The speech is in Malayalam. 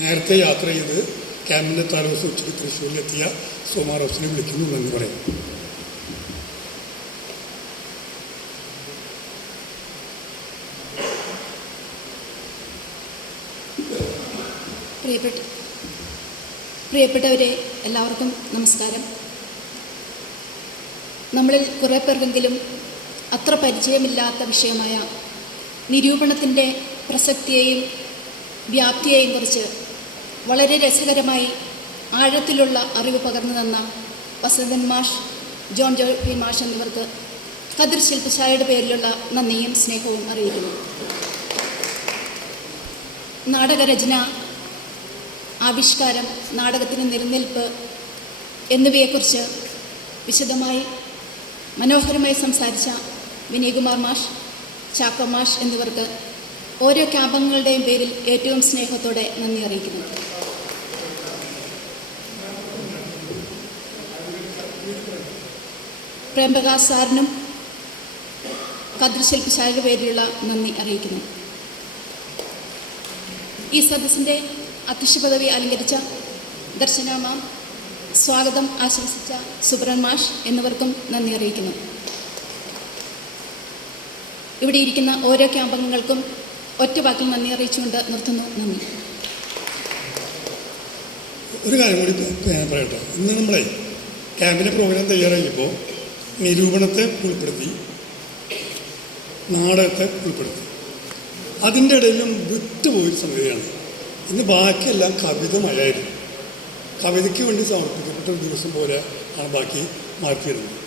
നേരത്തെ യാത്ര ചെയ്ത് ക്യാമ്പിൻ്റെ തലേദിവസം ഉച്ചയ്ക്ക് തൃശ്ശൂരിലെത്തിയ സുമാ റോസിനെ വിളിക്കുന്നു എന്ന് പറയും. പ്രിയപ്പെട്ടവരെ, എല്ലാവർക്കും നമസ്കാരം. നമ്മളിൽ കുറേ പേർക്കെങ്കിലും അത്ര പരിചയമില്ലാത്ത വിഷയമായ നിരൂപണത്തിൻ്റെ പ്രസക്തിയെയും വ്യാപ്തിയെയും കുറിച്ച് വളരെ രസകരമായി ആഴത്തിലുള്ള അറിവ് പകർന്നു തന്ന വസന്തൻ മാഷ്, ജോൺ ജോയി മാഷ് എന്നിവർക്ക് കതിർ ശില്പശാലയുടെ പേരിലുള്ള നന്ദിയും സ്നേഹവും അറിയിക്കുന്നു. നാടകരചന, ആവിഷ്കാരം, നാടകത്തിന് നിലനിൽപ്പ് എന്നിവയെക്കുറിച്ച് വിശദമായി മനോഹരമായി സംസാരിച്ച വിനയകുമാർ മാഷ്, ചാക്കോ മാഷ് എന്നിവർക്ക് ഓരോ ക്യാമ്പംഗങ്ങളുടെയും പേരിൽ ഏറ്റവും സ്നേഹത്തോടെ നന്ദി അറിയിക്കുന്നു. പ്രേംപ്രകാശ് സാറിനും കതിർ ശില്പശാലയുടെ പേരിലുള്ള നന്ദി അറിയിക്കുന്നു. ഈ സദസ്സിൻ്റെ അധ്യക്ഷ പദവി അലങ്കരിച്ച ദർശന മാം, സ്വാഗതം ആശംസിച്ച സുബ്രൻ മാഷ് എന്നിവർക്കും നന്ദി അറിയിക്കുന്നു. ഇവിടെ ഇരിക്കുന്ന ഓരോ ക്യാമ്പംഗങ്ങൾക്കും ഒറ്റ വാക്കിൽ നന്ദി അറിയിച്ചുകൊണ്ട് നിർത്തുന്നു. നന്ദി. ഒരു കാര്യം കൂടി പറയട്ടെ. ഇന്ന് നമ്മളെ ക്യാമ്പിൻ്റെ പ്രോഗ്രാം തയ്യാറാക്കിയപ്പോൾ നിരൂപണത്തെ ഉൾപ്പെടുത്തി, നാടകത്തെ ഉൾപ്പെടുത്തി. അതിൻ്റെ ഇടയിലും വിട്ടുപോയൊരു സംഗതിയാണ്. ഇന്ന് ബാക്കിയെല്ലാം കവിതമയായിരുന്നു. കവിതയ്ക്ക് വേണ്ടി സമർപ്പിക്കപ്പെട്ട ഒരു ദിവസം പോലെ ആണ് ബാക്കി മാറ്റിയിരുന്നത്.